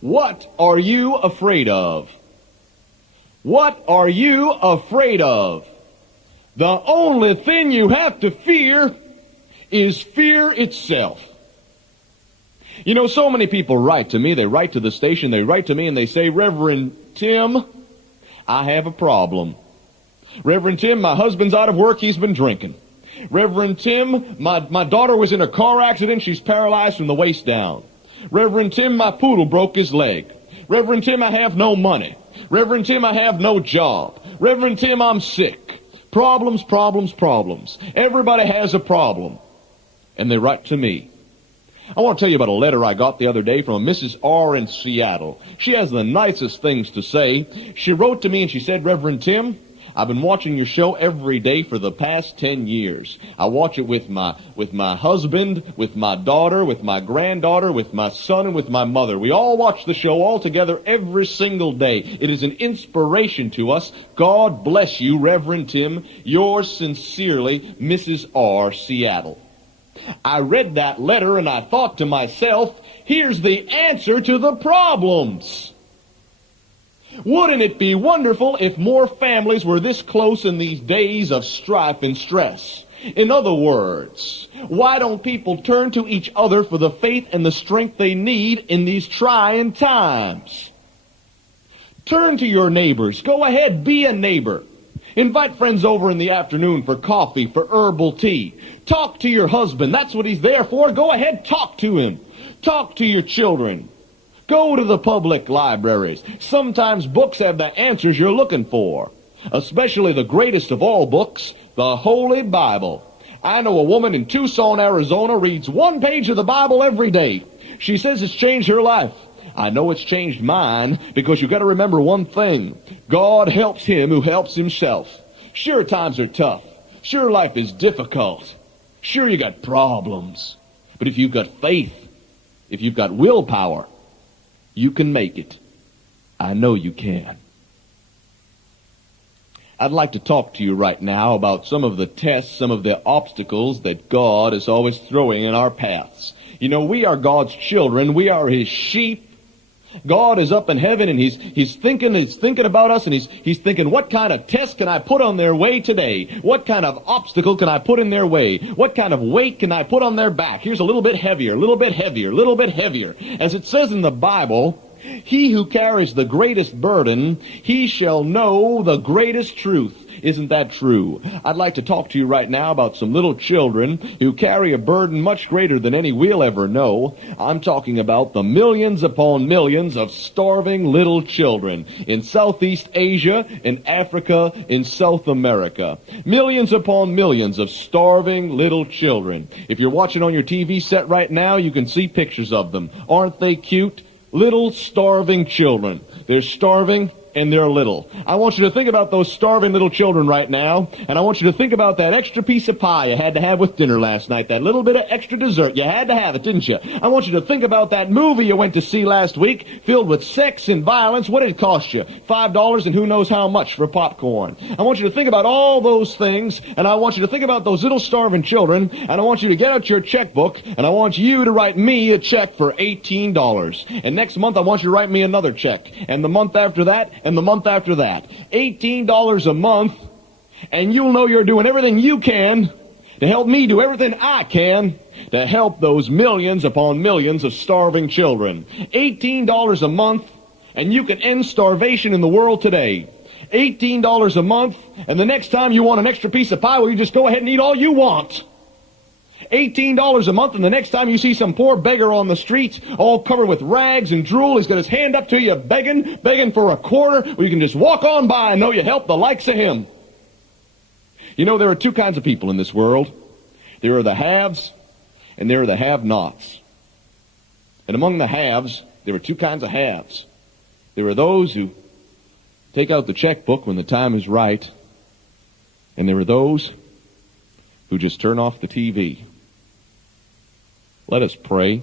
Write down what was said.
What are you afraid of? What are you afraid of? The only thing you have to fear is fear itself. You know, so many people write to me. They write to the station. They write to me and they say, Reverend Tim, I have a problem. Reverend Tim, my husband's out of work. He's been drinking. Reverend Tim, my daughter was in a car accident. She's paralyzed from the waist down. Reverend Tim, my poodle broke his leg. Reverend Tim, I have no money. Reverend Tim, I have no job. Reverend Tim, I'm sick. Problems, problems, problems. Everybody has a problem. And they write to me. I want to tell you about a letter I got the other day from a Mrs. R. in Seattle. She has the nicest things to say. She wrote to me and she said, Reverend Tim, I've been watching your show every day for the past 10 years. I watch it with my husband, with my daughter, with my granddaughter, with my son, and with my mother. We all watch the show all together every single day. It is an inspiration to us. God bless you, Reverend Tim. Yours sincerely, Mrs. R., Seattle. I read that letter and I thought to myself, here's the answer to the problems. Wouldn't it be wonderful if more families were this close in these days of strife and stress? In other words, why don't people turn to each other for the faith and the strength they need in these trying times? Turn to your neighbors. Go ahead, be a neighbor. Invite friends over in the afternoon for coffee, for herbal tea. Talk to your husband. That's what he's there for. Go ahead, talk to him. Talk to your children. Go to the public libraries. Sometimes books have the answers you're looking for, especially the greatest of all books, the Holy Bible. I know a woman in Tucson, Arizona, reads one page of the Bible every day. She says it's changed her life. I know it's changed mine, because you've got to remember one thing. God helps him who helps himself. Sure, times are tough. Sure, life is difficult. Sure, you got problems. But if you've got faith, if you've got willpower, you can make it. I know you can. I'd like to talk to you right now about some of the tests, some of the obstacles that God is always throwing in our paths. You know, we are God's children. We are his sheep. God is up in heaven and he's thinking about us, and he's thinking, what kind of test can I put on their way today? What kind of obstacle can I put in their way? What kind of weight can I put on their back? Here's a little bit heavier, a little bit heavier, a little bit heavier. As it says in the Bible, he who carries the greatest burden, he shall know the greatest truth. Isn't that true? I'd like to talk to you right now about some little children who carry a burden much greater than any we'll ever know. I'm talking about the millions upon millions of starving little children in Southeast Asia, in Africa, in South America. Millions upon millions of starving little children. If you're watching on your TV set right now, you can see pictures of them. Aren't they cute? Little starving children. They're starving and they're little. I want you to think about those starving little children right now, and I want you to think about that extra piece of pie you had to have with dinner last night, that little bit of extra dessert. You had to have it, didn't you? I want you to think about that movie you went to see last week, filled with sex and violence. What did it cost you? $5 and who knows how much for popcorn. I want you to think about all those things, and I want you to think about those little starving children, and I want you to get out your checkbook, and I want you to write me a check for $18. And next month I want you to write me another check, and the month after that, and the month after that. $18 a month, and you'll know you're doing everything you can to help me do everything I can to help those millions upon millions of starving children. $18 a month, and you can end starvation in the world today. $18 a month, and the next time you want an extra piece of pie, well, you just go ahead and eat all you want. $18 a month, and the next time you see some poor beggar on the streets, all covered with rags and drool, he's got his hand up to you begging for a quarter, well, you can just walk on by and know you helped the likes of him. You know, there are two kinds of people in this world. There are the haves, and there are the have-nots. And among the haves, there are two kinds of haves. There are those who take out the checkbook when the time is right, and there are those who just turn off the TV. Let us pray.